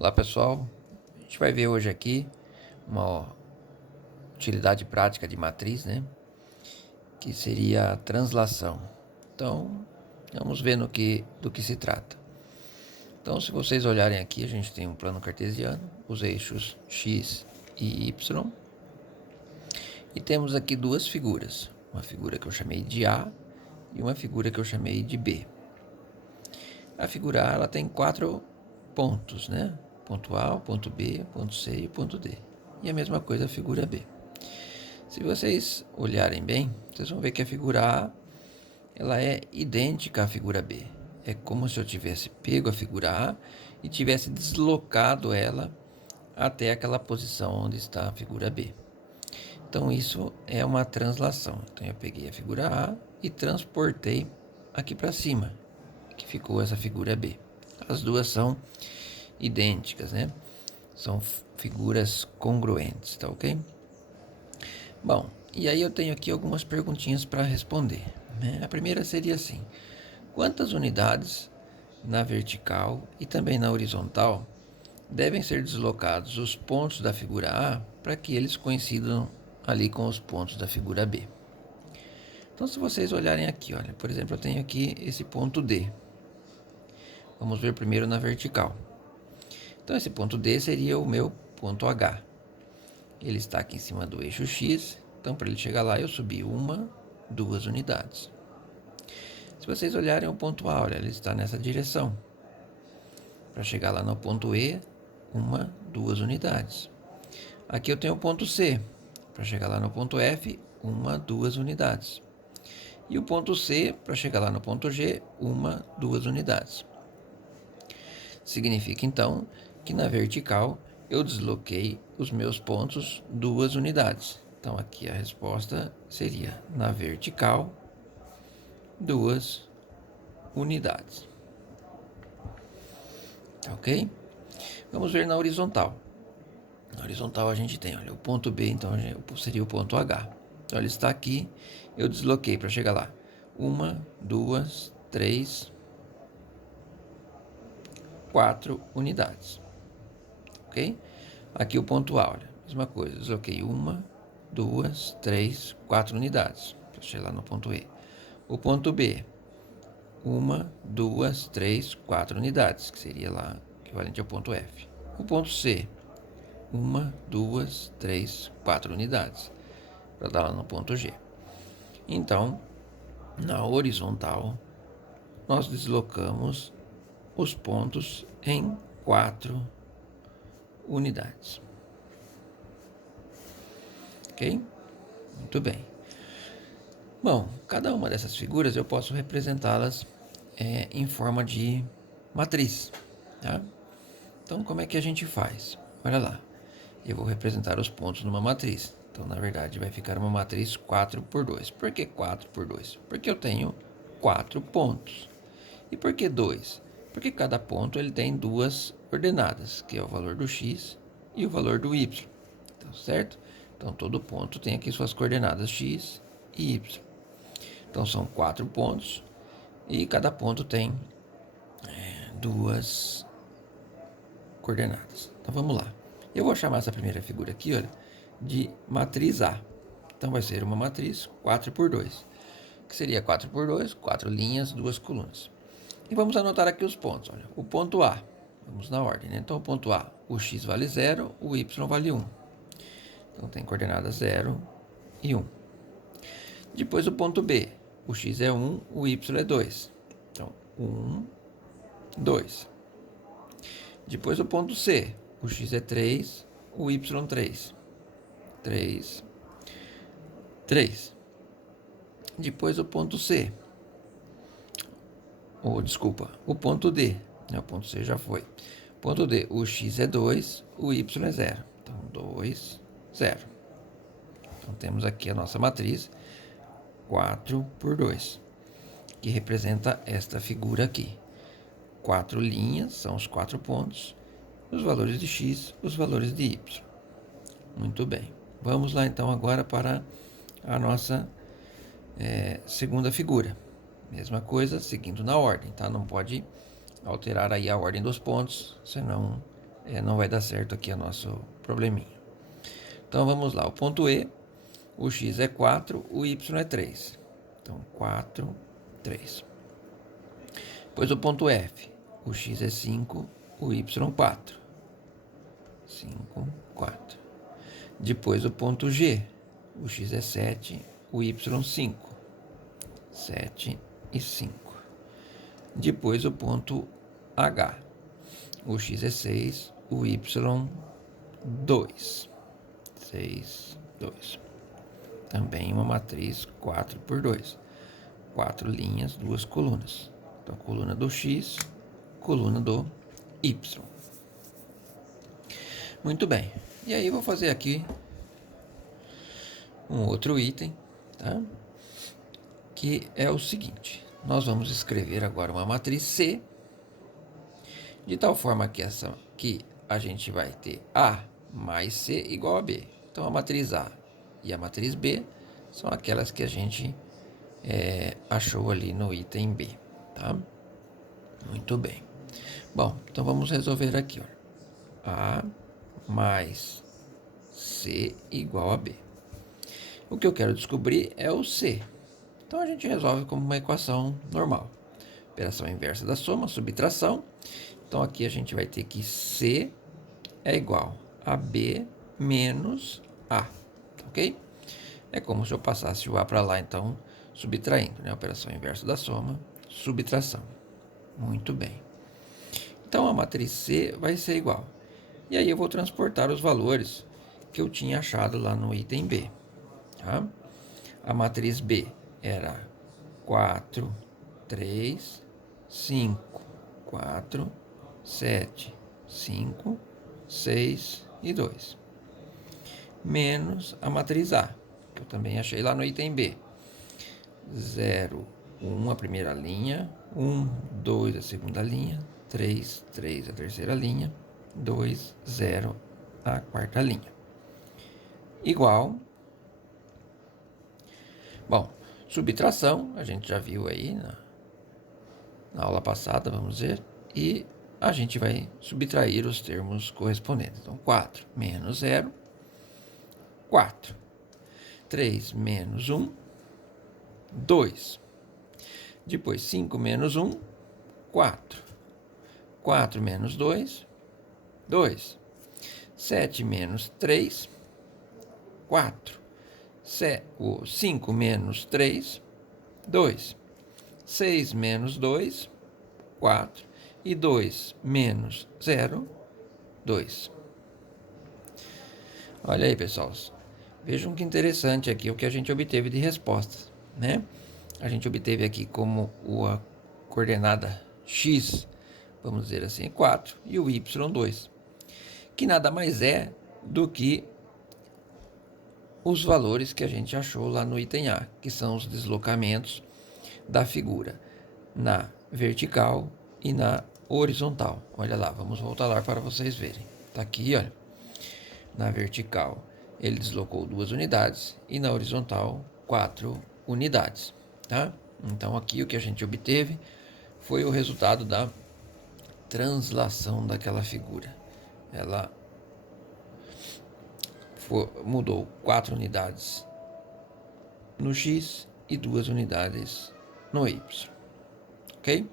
Olá pessoal, a gente vai ver hoje aqui uma utilidade prática de matriz, né? Que seria a translação. Então, vamos ver do que se trata. Então, se vocês olharem aqui, a gente tem um plano cartesiano, os eixos x e y, e temos aqui duas figuras, uma figura que eu chamei de A e uma figura que eu chamei de B. A figura A ela tem 4 pontos, né? Ponto A, o ponto B, o ponto C e o ponto D. E a mesma coisa a figura B. Se vocês olharem bem, vocês vão ver que a figura A ela é idêntica à figura B. É como se eu tivesse pego a figura A e tivesse deslocado ela até aquela posição onde está a figura B. Então isso é uma translação. Então eu peguei a figura A e transportei aqui para cima, que ficou essa figura B. As duas são idênticas, né? São figuras congruentes, tá ok? Bom, e aí eu tenho aqui algumas perguntinhas para responder, né? A primeira seria assim: quantas unidades na vertical e também na horizontal devem ser deslocados os pontos da figura A para que eles coincidam ali com os pontos da figura B? Então, se vocês olharem aqui, olha, por exemplo, eu tenho aqui esse ponto D. Vamos ver primeiro na vertical. Então, esse ponto D seria o meu ponto H. Ele está aqui em cima do eixo X, então para ele chegar lá eu subi 2 unidades. Se vocês olharem o ponto A, olha, ele está nessa direção. Para chegar lá no ponto E, 2 unidades. Aqui eu tenho o ponto C. Para chegar lá no ponto F, 2 unidades. E o ponto C, para chegar lá no ponto G, 2 unidades. Significa então que na vertical eu desloquei os meus pontos 2 unidades. Então aqui a resposta seria na vertical 2 unidades. Ok? Vamos ver na horizontal. Na horizontal a gente tem, olha, o ponto B, então seria o ponto H. Então ele está aqui, eu desloquei para chegar lá. 2, 3, 4 unidades. Ok? Aqui o ponto A, olha, mesma coisa, desloquei 2, 3, 4 unidades para chegar lá no ponto E. O ponto B, 2, 3, 4 unidades, que seria lá equivalente ao ponto F. O ponto C, 2, 3, 4 unidades para dar lá no ponto G. Então, na horizontal, nós deslocamos os pontos em 4 unidades. Ok? Muito bem. Bom, cada uma dessas figuras eu posso representá-las em forma de matriz. Tá? Então, como é que a gente faz? Olha lá. Eu vou representar os pontos numa matriz. Então, na verdade, vai ficar uma matriz 4 por 2. Por que 4 por 2? Porque eu tenho 4 pontos. E por que 2? Porque cada ponto ele tem 2 ordenadas, que é o valor do x e o valor do y. Então, certo? Então, todo ponto tem aqui suas coordenadas x e y. Então, são 4 pontos e cada ponto tem 2 coordenadas. Então, vamos lá. Eu vou chamar essa primeira figura aqui, olha, de matriz A. Então, vai ser uma matriz 4 por 2, que seria 4 por 2, 4 linhas, 2 colunas. E vamos anotar aqui os pontos. Olha, o ponto A, vamos na ordem, né? Então, o ponto A, o x vale 0, o y vale 1. Então, tem coordenadas 0 e 1. Depois, o ponto B, o x é 1, o y é 2. Então, 1, 2. Depois, o ponto C, o x é 3, o y 3. 3, 3. Depois, o ponto C, desculpa, o ponto D, né? O ponto C já foi. Ponto D, o x é 2, o y é 0. Então, 2, 0. Então, temos aqui a nossa matriz 4 por 2, que representa esta figura aqui. 4 linhas são os 4 pontos, os valores de x, os valores de y. Muito bem. Vamos lá, então, agora para a nossa segunda figura. Mesma coisa, seguindo na ordem, tá? Não pode alterar aí a ordem dos pontos, senão não vai dar certo aqui o nosso probleminha. Então vamos lá, o ponto E, o x é 4, o y é 3. Então 4, 3. Depois o ponto F, o x é 5, o y 4. 5, 4. Depois o ponto G, o x é 7, o y 5. 7 e 5. Depois o ponto H, o x é 6, o y 2. 6, 2. Também uma matriz 4 por 2. 4 linhas, 2 colunas. Então, coluna do x, coluna do y. Muito bem. E aí, vou fazer aqui um outro item, tá? Que é o seguinte. Nós vamos escrever agora uma matriz C, de tal forma que a gente vai ter A mais C igual a B. Então, a matriz A e a matriz B são aquelas que a gente achou ali no item B, tá? Muito bem. Bom, então vamos resolver aqui, ó. A mais C igual a B. O que eu quero descobrir é o C. Então a gente resolve como uma equação normal. Operação inversa da soma, subtração. Então aqui a gente vai ter que C é igual a B menos A, ok? É como se eu passasse o A para lá, então subtraindo, né? Operação inversa da soma, subtração. Muito bem. Então a matriz C vai ser igual. E aí eu vou transportar os valores que eu tinha achado lá no item B. Tá? A matriz B era 4, 3, 5, 4, 7, 5, 6 e 2. Menos a matriz A, que eu também achei lá no item B. 0, 1 a primeira linha, 1, 2 a segunda linha, 3, 3 a terceira linha, 2, 0 a quarta linha. Igual. Bom, subtração, a gente já viu aí na aula passada, vamos ver. E a gente vai subtrair os termos correspondentes. Então, 4 menos 0, 4. 3 menos 1, 2. Depois, 5 menos 1, 4. 4 menos 2, 2. 7 menos 3, 4. 5 menos 3, 2. 6 menos 2, 4. E 2 menos 0, 2. Olha aí, pessoal. Vejam que interessante aqui o que a gente obteve de respostas, né? A gente obteve aqui como a coordenada x, vamos dizer assim, 4, e o y 2, que nada mais é do que os valores que a gente achou lá no item A, que são os deslocamentos da figura na vertical e na horizontal. Olha lá, vamos voltar lá para vocês verem. Tá aqui, olha. Na vertical, ele deslocou 2 unidades e na horizontal, 4 unidades, tá? Então, aqui o que a gente obteve foi o resultado da translação daquela figura. Ela mudou 4 unidades no x e 2 unidades no y, ok?